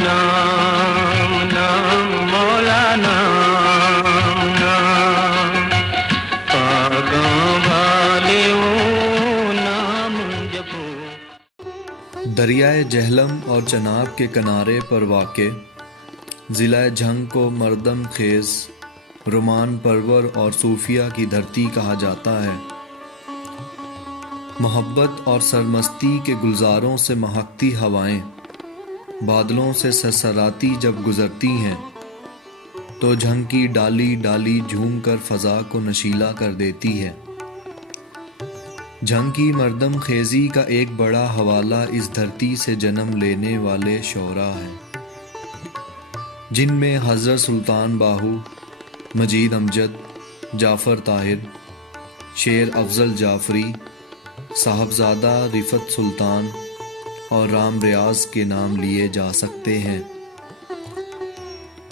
نام نام مولا نام نام پاگاں بھالے او نام جپو۔ دریائے جہلم اور چناب کے کنارے پر واقع ضلع جھنگ کو مردم خیز، رومان پرور اور صوفیہ کی دھرتی کہا جاتا ہے۔ محبت اور سرمستی کے گلزاروں سے مہکتی ہوائیں بادلوں سے سرسراتی جب گزرتی ہیں تو جھنگ کی ڈالی ڈالی جھوم کر فضا کو نشیلا کر دیتی ہے۔ جھنگ کی مردم خیزی کا ایک بڑا حوالہ اس دھرتی سے جنم لینے والے شعراء ہیں، جن میں حضرت سلطان باہو، مجید امجد، جعفر طاہر، شیر افضل جعفری، صاحبزادہ رفعت سلطان اور رام ریاض کے نام لیے جا سکتے ہیں۔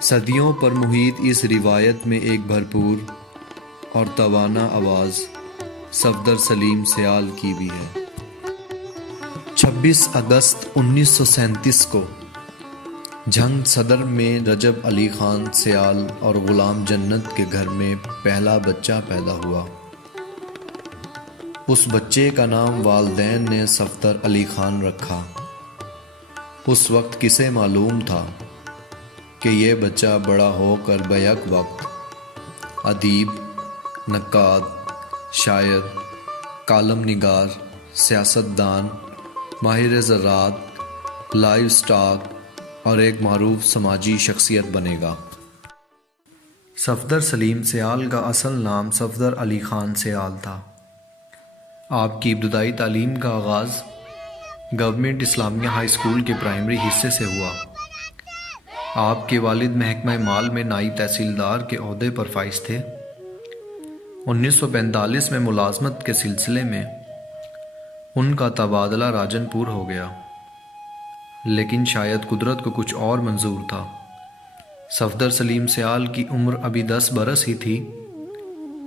صدیوں پر محیط اس روایت میں ایک بھرپور اور توانا آواز صفدر سلیم سیال کی بھی ہے۔ 26 اگست 1937 کو جھنگ صدر میں رجب علی خان سیال اور غلام جنت کے گھر میں پہلا بچہ پیدا ہوا۔ اس بچے کا نام والدین نے صفدر علی خان رکھا۔ اس وقت کسے معلوم تھا کہ یہ بچہ بڑا ہو کر بیک وقت ادیب، نقاد، شاعر، کالم نگار، سیاستدان، ماہر زراعت، لائیو سٹاک اور ایک معروف سماجی شخصیت بنے گا۔ صفدر سلیم سیال کا اصل نام صفدر علی خان سیال تھا۔ آپ کی ابتدائی تعلیم کا آغاز گورنمنٹ اسلامیہ ہائی اسکول کے پرائمری حصے سے ہوا۔ آپ کے والد محکمہ مال میں نائب تحصیلدار کے عہدے پر فائز تھے۔ 1945 میں ملازمت کے سلسلے میں ان کا تبادلہ راجن پور ہو گیا، لیکن شاید قدرت کو کچھ اور منظور تھا۔ صفدر سلیم سیال کی عمر ابھی 10 برس ہی تھی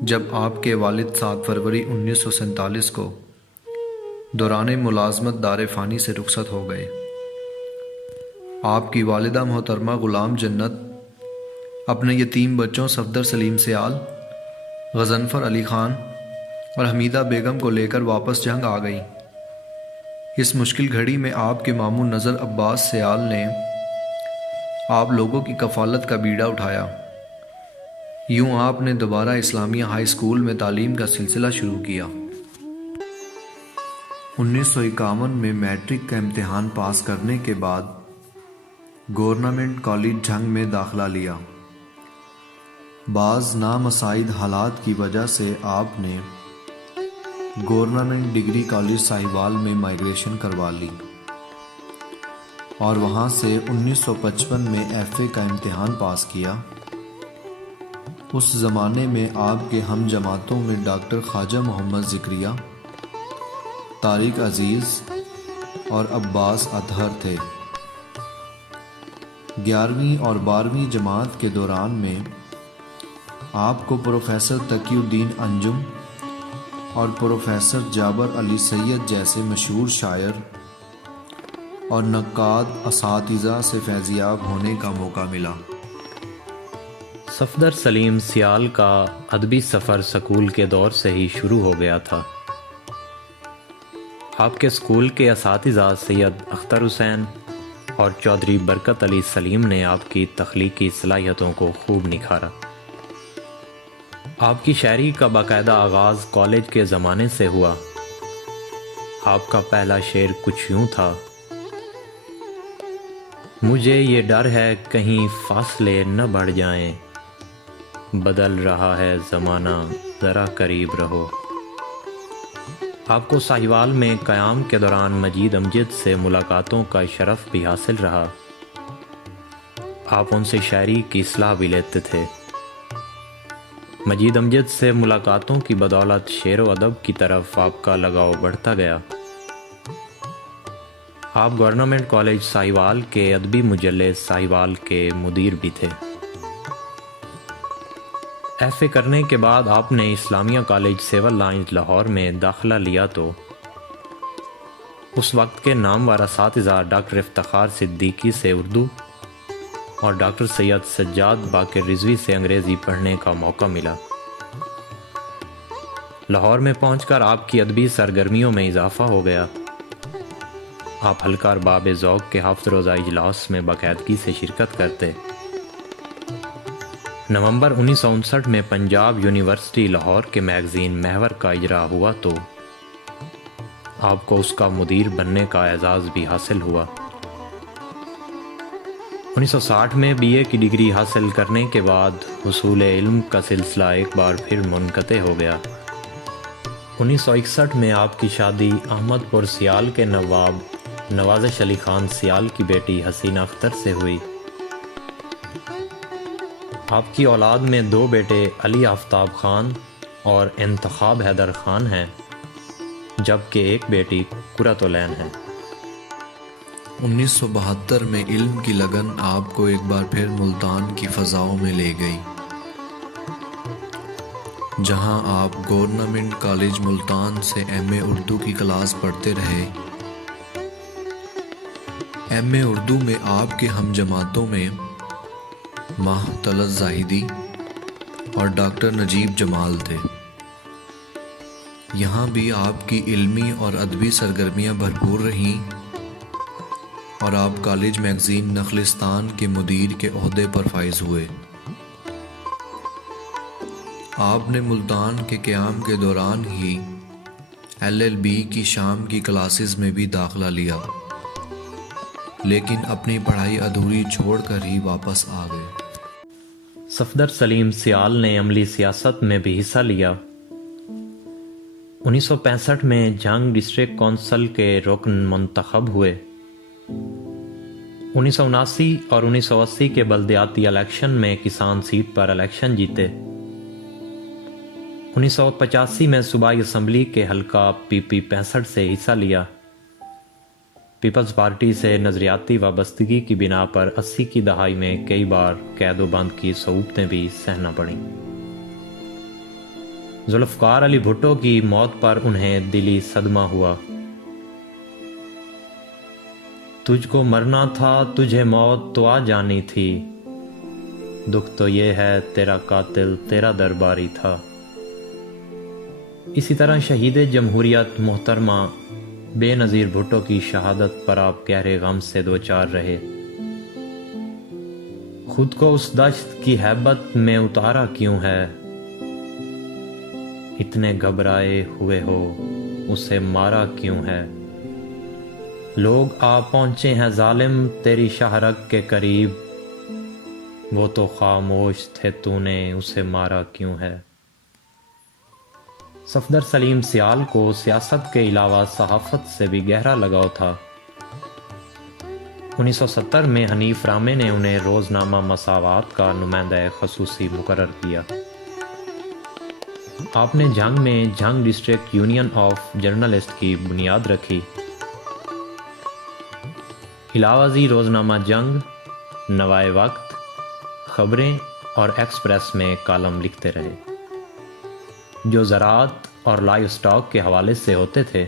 جب آپ کے والد 7 فروری 1947 کو دوران ملازمت دار فانی سے رخصت ہو گئے۔ آپ کی والدہ محترمہ غلام جنت اپنے یتیم بچوں صفدر سلیم سیال، غضنفر علی خان اور حمیدہ بیگم کو لے کر واپس جھنگ آ گئیں۔ اس مشکل گھڑی میں آپ کے ماموں نظر عباس سیال نے آپ لوگوں کی کفالت کا بیڑا اٹھایا۔ یوں آپ نے دوبارہ اسلامیہ ہائی اسکول میں تعلیم کا سلسلہ شروع کیا۔ 1951 میں میٹرک کا امتحان پاس کرنے کے بعد گورنمنٹ کالج جھنگ میں داخلہ لیا۔ بعض نامساعد حالات کی وجہ سے آپ نے گورنمنٹ ڈگری کالج ساہیوال میں مائیگریشن کروا لی اور وہاں سے 1955 میں FA کا امتحان پاس کیا۔ اس زمانے میں آپ کے ہم جماعتوں میں ڈاکٹر خواجہ محمد ذکریہ، طارق عزیز اور عباس اطہر تھے۔ 11ویں اور 12ویں جماعت کے دوران میں آپ کو پروفیسر تقی الدین انجم اور پروفیسر جابر علی سید جیسے مشہور شاعر اور نقاد اساتذہ سے فیضیاب ہونے کا موقع ملا۔ صفدر سلیم سیال کا ادبی سفر سکول کے دور سے ہی شروع ہو گیا تھا۔ آپ کے اسکول کے اساتذہ سید اختر حسین اور چودھری برکت علی سلیم نے آپ کی تخلیقی صلاحیتوں کو خوب نکھارا۔ آپ کی شاعری کا باقاعدہ آغاز کالج کے زمانے سے ہوا۔ آپ کا پہلا شعر کچھ یوں تھا: مجھے یہ ڈر ہے کہیں فاصلے نہ بڑھ جائیں، بدل رہا ہے زمانہ ذرا قریب رہو۔ آپ کو ساہیوال میں قیام کے دوران مجید امجد سے ملاقاتوں کا شرف بھی حاصل رہا۔ آپ ان سے شاعری کی اصلاح بھی لیتے تھے۔ مجید امجد سے ملاقاتوں کی بدولت شعر و ادب کی طرف آپ کا لگاؤ بڑھتا گیا۔ آپ گورنمنٹ کالج ساہیوال کے ادبی مجلے ساہیوال کے مدیر بھی تھے۔ FA کرنے کے بعد آپ نے اسلامیہ کالج سول لائنز لاہور میں داخلہ لیا تو اس وقت کے نامور اساتذہ ڈاکٹر افتخار صدیقی سے اردو اور ڈاکٹر سید سجاد باقر رضوی سے انگریزی پڑھنے کا موقع ملا۔ لاہور میں پہنچ کر آپ کی ادبی سرگرمیوں میں اضافہ ہو گیا۔ آپ ہلکا ارباب ذوق کے ہفت روزہ اجلاس میں باقاعدگی سے شرکت کرتے۔ نومبر 1959 میں پنجاب یونیورسٹی لاہور کے میگزین محور کا اجرا ہوا تو آپ کو اس کا مدیر بننے کا اعزاز بھی حاصل ہوا۔ 1960 میں بی اے کی ڈگری حاصل کرنے کے بعد حصول علم کا سلسلہ ایک بار پھر منقطع ہو گیا۔ 1961 میں آپ کی شادی احمد پور سیال کے نواب نوازش علی خان سیال کی بیٹی حسینہ اختر سے ہوئی۔ آپ کی اولاد میں 2 بیٹے علی آفتاب خان اور انتخاب حیدر خان ہیں، جبکہ ایک بیٹی قرۃ العین ہے۔ 1972 میں علم کی لگن آپ کو ایک بار پھر ملتان کی فضاؤں میں لے گئی، جہاں آپ گورنمنٹ کالج ملتان سے ایم اے اردو کی کلاس پڑھتے رہے۔ ایم اے اردو میں آپ کے ہم جماعتوں میں ماہ طلعت زاہدی اور ڈاکٹر نجیب جمال تھے۔ یہاں بھی آپ کی علمی اور ادبی سرگرمیاں بھرپور رہیں اور آپ کالج میگزین نخلستان کے مدیر کے عہدے پر فائز ہوئے۔ آپ نے ملتان کے قیام کے دوران ہی LLB کی شام کی کلاسز میں بھی داخلہ لیا، لیکن اپنی پڑھائی ادھوری چھوڑ کر ہی واپس آ گئے۔ صفدر سلیم سیال نے عملی سیاست میں بھی حصہ لیا۔ 1965 میں جھنگ ڈسٹرکٹ کونسل کے رکن منتخب ہوئے۔ 1979 اور 1980 کے بلدیاتی الیکشن میں کسان سیٹ پر الیکشن جیتے۔ 1985 میں صوبائی اسمبلی کے حلقہ PP 65 سے حصہ لیا۔ پیپلز پارٹی سے نظریاتی وابستگی کی بنا پر 80 کی دہائی میں کئی بار قید و بند کی صعوبتیں بھی سہنا پڑیں۔ ذوالفقار علی بھٹو کی موت پر انہیں دلی صدمہ ہوا۔ تجھ کو مرنا تھا، تجھے موت تو آ جانی تھی، دکھ تو یہ ہے تیرا قاتل تیرا درباری تھا۔ اسی طرح شہید جمہوریت محترمہ بے نظیر بھٹو کی شہادت پر آپ گہرے غم سے دوچار رہے۔ خود کو اس دشت کی ہیبت میں اتارا کیوں ہے، اتنے گھبرائے ہوئے ہو اسے مارا کیوں ہے۔ لوگ آ پہنچے ہیں ظالم تیری شاہرگ کے قریب، وہ تو خاموش تھے تو نے اسے مارا کیوں ہے۔ صفدر سلیم سیال کو سیاست کے علاوہ صحافت سے بھی گہرا لگاؤ تھا۔ 1970 میں حنیف رامے نے انہیں روزنامہ مساوات کا نمائندہ خصوصی مقرر کیا۔ آپ نے جنگ میں جنگ ڈسٹرکٹ یونین آف جرنلسٹ کی بنیاد رکھی۔ علاوہ ازیں روزنامہ جنگ، نوائے وقت، خبریں اور ایکسپریس میں کالم لکھتے رہے، جو زراعت اور لائیو سٹاک کے حوالے سے ہوتے تھے۔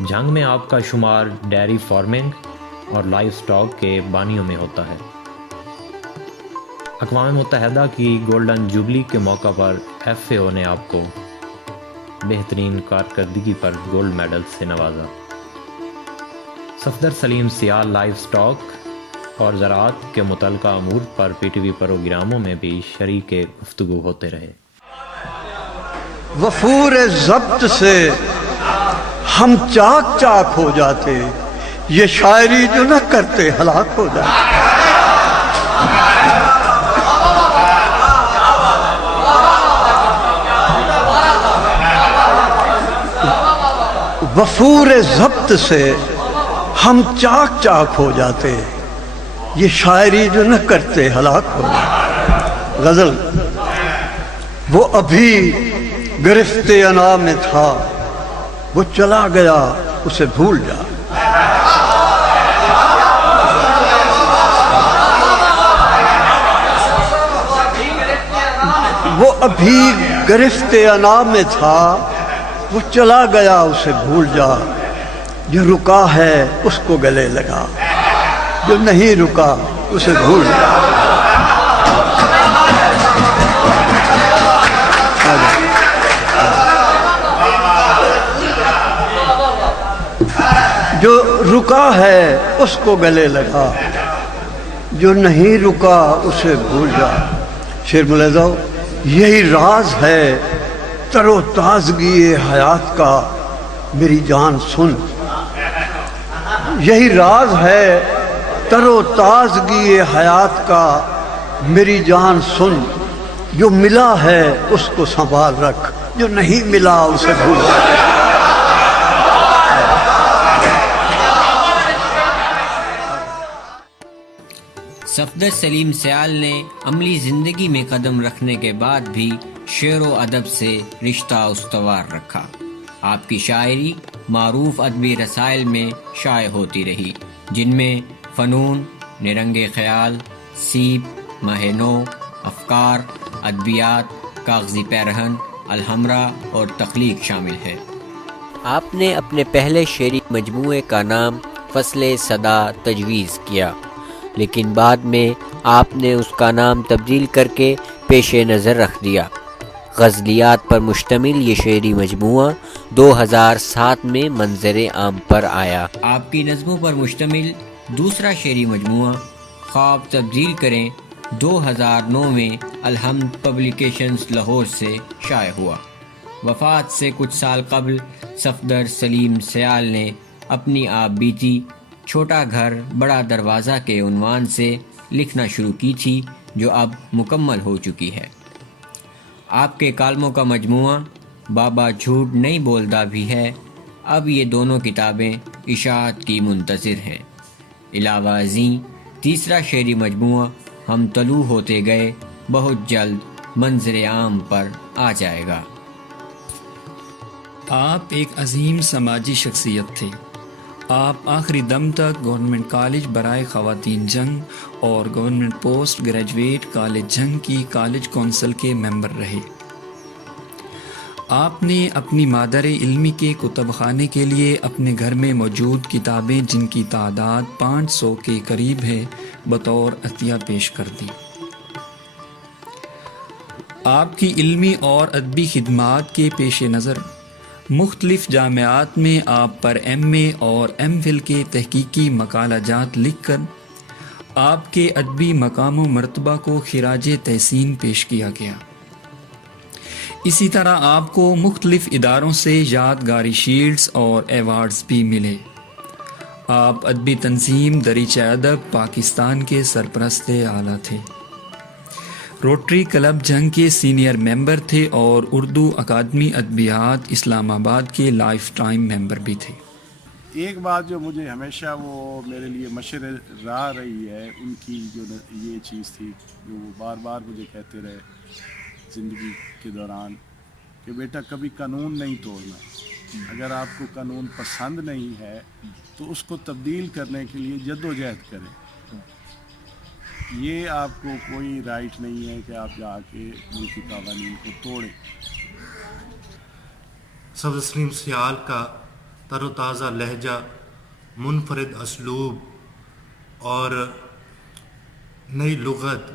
جنگ میں آپ کا شمار ڈیری فارمنگ اور لائیو سٹاک کے بانیوں میں ہوتا ہے۔ اقوام متحدہ کی گولڈن جوبلی کے موقع پر FAO نے آپ کو بہترین کارکردگی پر گولڈ میڈل سے نوازا۔ صفدر سلیم سیال لائیو سٹاک اور زراعت کے متعلقہ امور پر PTV پروگراموں میں بھی شریک گفتگو ہوتے رہے۔ وفور ضبط سے ہم چاک چاک ہو جاتے، یہ شاعری جو نہ کرتے ہلاک ہو جاتے۔ وفور ضبط سے ہم چاک چاک ہو جاتے، یہ شاعری جو نہ کرتے ہلاک ہو جاتے۔ غزل: وہ ابھی گرفت انا میں تھا، وہ چلا گیا اسے بھول جا۔ وہ ابھی گرفت انا میں تھا، وہ چلا گیا اسے بھول جا۔ جو رکا ہے اس کو گلے لگا، جو نہیں رکا اسے بھول جا۔ جو رکا ہے اس کو گلے لگا، جو نہیں رکا اسے بھول جا۔ شیر ملاحظہ، یہی راز ہے تر و تازگی حیات کا، میری جان سن۔ یہی راز ہے تر و تازگی حیات کا، میری جان سن۔ جو ملا ہے اس کو سنبھال رکھ، جو نہیں ملا اسے بھول جا۔ صفدر سلیم سیال نے عملی زندگی میں قدم رکھنے کے بعد بھی شعر و ادب سے رشتہ استوار رکھا۔ آپ کی شاعری معروف ادبی رسائل میں شائع ہوتی رہی، جن میں فنون، نرنگ خیال، سیب، ماہ نو، افکار، ادبیات، کاغذی پیرہن، الحمرا اور تخلیق شامل ہے۔ آپ نے اپنے پہلے شعری مجموعے کا نام فصل صدا تجویز کیا، لیکن بعد میں آپ نے اس کا نام تبدیل کر کے پیش نظر رکھ دیا۔ غزلیات پر مشتمل یہ شعری مجموعہ 2007 میں منظر عام پر آیا۔ آپ کی نظموں پر مشتمل دوسرا شعری مجموعہ خواب تبدیل کریں 2009 میں الحمد پبلیکیشنز لاہور سے شائع ہوا۔ وفات سے کچھ سال قبل صفدر سلیم سیال نے اپنی آپ بیتی چھوٹا گھر بڑا دروازہ کے عنوان سے لکھنا شروع کی تھی، جو اب مکمل ہو چکی ہے۔ آپ کے کالموں کا مجموعہ بابا جھوٹ نہیں بولتا بھی ہے۔ اب یہ دونوں کتابیں اشاعت کی منتظر ہیں۔ علاوہ ازیں تیسرا شعری مجموعہ ہم طلوع ہوتے گئے بہت جلد منظر عام پر آ جائے گا۔ آپ ایک عظیم سماجی شخصیت تھے۔ آپ آخری دم تک گورنمنٹ کالج برائے خواتین جنگ اور گورنمنٹ پوسٹ گریجویٹ کالج جنگ کی کالج کونسل کے ممبر رہے۔ آپ نے اپنی مادر علمی کے کتب خانے کے لیے اپنے گھر میں موجود کتابیں، جن کی تعداد 500 کے قریب ہے، بطور عطیہ پیش کر دی۔ آپ کی علمی اور ادبی خدمات کے پیش نظر مختلف جامعات میں آپ پر ایم اے اور ایم فل کے تحقیقی مقالہ جات لکھ کر آپ کے ادبی مقام و مرتبہ کو خراج تحسین پیش کیا گیا۔ اسی طرح آپ کو مختلف اداروں سے یادگاری شیلڈز اور ایوارڈز بھی ملے۔ آپ ادبی تنظیم دریچہ ادب پاکستان کے سرپرست اعلیٰ تھے۔ روٹری کلب جنگ کے سینئر ممبر تھے اور اردو اکادمی ادبیات اسلام آباد کے لائف ٹائم ممبر بھی تھے۔ ایک بات جو مجھے ہمیشہ وہ میرے لیے مشہور رہا رہی ہے، ان کی جو یہ چیز تھی جو وہ بار بار مجھے کہتے رہے زندگی کے دوران کہ بیٹا کبھی قانون نہیں توڑنا، اگر آپ کو قانون پسند نہیں ہے تو اس کو تبدیل کرنے کے لیے جد و جہد کریں۔ یہ آپ کو کوئی رائٹ نہیں ہے کہ آپ جا کے ملکی قوانین کو توڑیں۔ صفدر سلیم سیال کا تر و تازہ لہجہ، منفرد اسلوب اور نئی لغت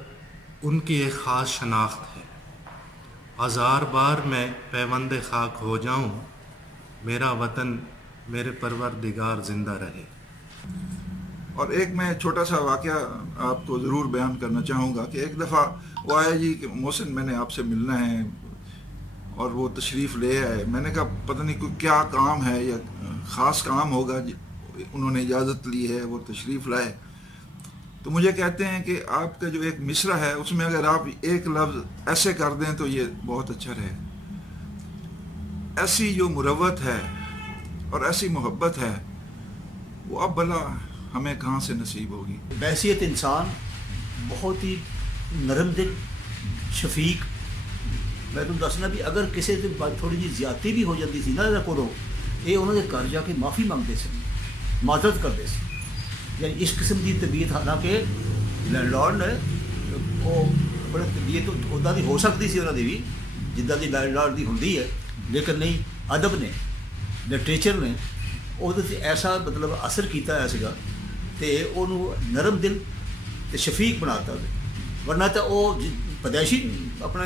ان کی ایک خاص شناخت ہے۔ ہزار بار میں پیوند خاک ہو جاؤں، میرا وطن میرے پروردگار زندہ رہے۔ اور ایک میں چھوٹا سا واقعہ آپ کو ضرور بیان کرنا چاہوں گا کہ ایک دفعہ وہ آیا جی کہ محسن میں نے آپ سے ملنا ہے، اور وہ تشریف لے آئے۔ میں نے کہا پتہ نہیں کوئی کیا کام ہے یا خاص کام ہوگا، انہوں نے اجازت لی ہے، وہ تشریف لائے۔ تو مجھے کہتے ہیں کہ آپ کا جو ایک مصرع ہے اس میں اگر آپ ایک لفظ ایسے کر دیں تو یہ بہت اچھا رہے۔ ایسی جو مروت ہے اور ایسی محبت ہے وہ اب بھلا ہمیں کہاں سے نصیب ہوگی۔ بحیثیت انسان بہت ہی نرم دل، شفیق۔ میں تم دسنا بھی اگر کسی سے تھوڑی جی زیادتی بھی ہو جاتی سی نا کو یہ انہوں نے گھر جا کے معافی مانگتے سے، معذرت کرتے سے، یعنی اس قسم کی طبیعت، حالانکہ لینڈ لارڈ نے وہ بڑے طبیعت ادا کی ہو سکتی سی انہوں نے بھی جدہ کی لینڈ لارڈ کی ہوتی ہے، لیکن نہیں، ادب نے، لٹریچر نے ਉਹਦੇ 'ਤੇ ਐਸਾ ਮਤਲਬ ਅਸਰ ਕੀਤਾ ਹੋਇਆ ਸੀਗਾ ਅਤੇ ਉਹਨੂੰ ਨਰਮ ਦਿਲ ਤੇ ਸ਼ਫੀਕ ਬਣਾਤਾ ਉਹਨੇ। ਵਰਨਾ ਤਾਂ ਉਹ ਪਦੈਸ਼ੀ ਆਪਣੇ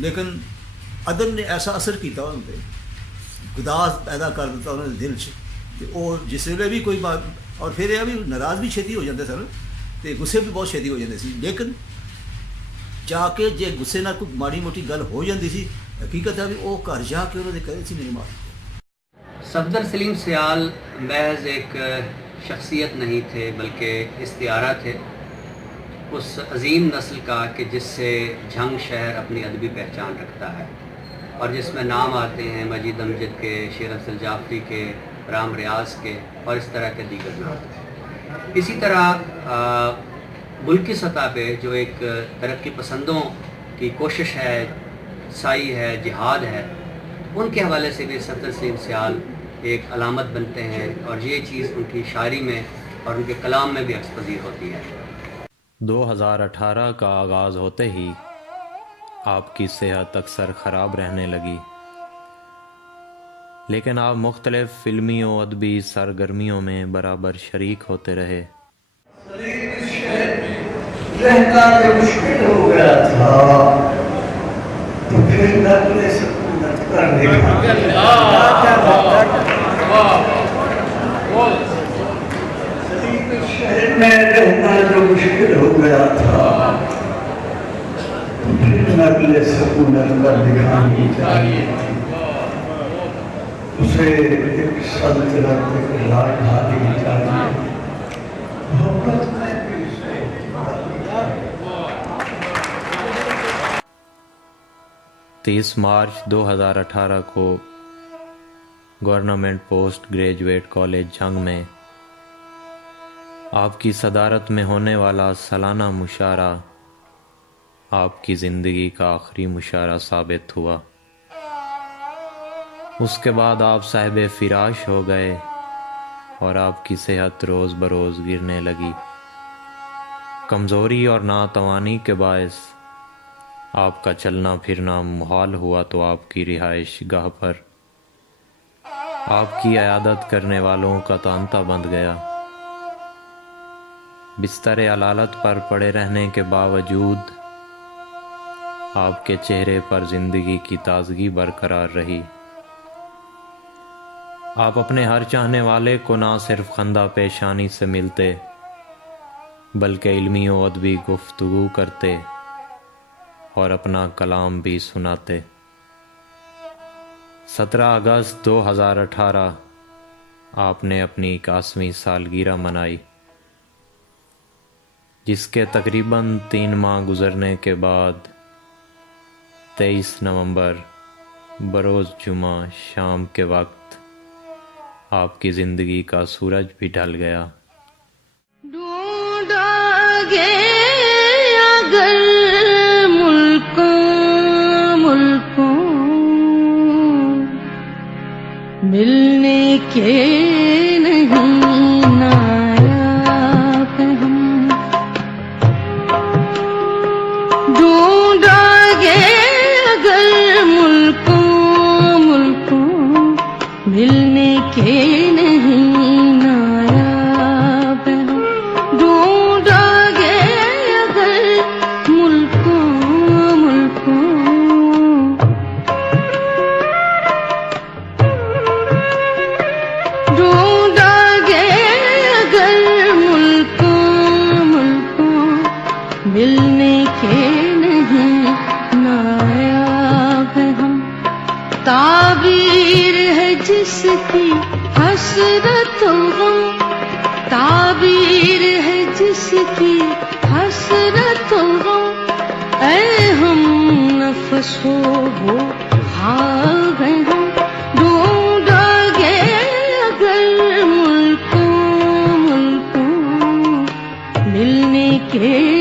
ਲੇਕਿਨ ادب نے ایسا اثر کیتا ان پہ، گداز پیدا کر دیتا انہوں نے دل چ، وہ جس ویلے بھی کوئی بات، اور پھر یہ بھی ناراض بھی چھتی ہو جاتے سن تو غصے بھی بہت چھتی ہو جاتے سی، لیکن جا کے جے غصے نہ کوئی ماڑی موٹی گل ہو جاتی سی، حقیقت ہے بھی وہ گھر جا کے انہوں نے کہتے سی نہیں مار۔ صفدر سلیم سیال محض ایک شخصیت نہیں تھے بلکہ استعارہ تھے اس عظیم نسل کا کہ جس سے جھنگ شہر اپنی ادبی پہچان رکھتا ہے، اور جس میں نام آتے ہیں مجید امجد کے، شیر افضل جعفری کے، رام ریاض کے اور اس طرح کے دیگر نام۔ اسی طرح ملکی سطح پہ جو ایک ترقی پسندوں کی کوشش ہے، سائی ہے، جہاد ہے، ان کے حوالے سے بھی صفدر سلیم سیال ایک علامت بنتے ہیں، اور یہ چیز ان کی شاعری میں اور ان کے کلام میں بھی عکس پذیر ہوتی ہے۔ 2018 کا آغاز ہوتے ہی آپ کی صحت اکثر خراب رہنے لگی، لیکن آپ مختلف فلمی و ادبی سرگرمیوں میں برابر شریک ہوتے رہے۔ رہنا تو مشکل ہو گیا تھا تو پھر نقل سکونت کر شہر میں رہنا جو مشکل ہو گیا تھا تو پھر نقل سکونت کر دکھانی چاہیے، اسے ایک سلطنت ایک راجدھانی چاہیے، محبت میں بھی اسے 30 مارچ 2018 کو government post graduate college Jhang میں آپ کی صدارت میں ہونے والا سالانہ مشاعرہ آپ کی زندگی کا آخری مشاعرہ ثابت ہوا۔ اس کے بعد آپ صاحب فراش ہو گئے اور آپ کی صحت روز بروز گرنے لگی۔ کمزوری اور ناتوانی کے باعث آپ کا چلنا پھرنا محال ہوا تو آپ کی رہائش گاہ پر آپ کی عیادت کرنے والوں کا تانتا بند گیا۔ بستر علالت پر پڑے رہنے کے باوجود آپ کے چہرے پر زندگی کی تازگی برقرار رہی۔ آپ اپنے ہر چاہنے والے کو نہ صرف خندہ پیشانی سے ملتے بلکہ علمی و ادبی گفتگو کرتے اور اپنا کلام بھی سناتے۔ 17 اگست 2018 آپ نے اپنی 81ویں سالگرہ منائی، جس کے تقریباً 3 ماہ گزرنے کے بعد 23 نومبر بروز جمعہ شام کے وقت آپ کی زندگی کا سورج بھی ڈھل گیا۔ ڈھونڈا گے اگر ملکوں ملنے کے نہیں نایاب ہم، ڈھونڈا گے اگر ملکوں ملنے کے نہیں نایاب ہم، ڈھونڈا گے اگر ملکوں ڈھونڈا گے اگر ملکوں ملنے کے نہیں نایاب ہم، تعبیر ہے جس کی حسرت و غم، تعبیر ہے جس کی حسرت و غم، اے ہم نفس ہو وہ خواب ہیں ہم، ڈھونڈا گے اگر ملکوں ملنے کے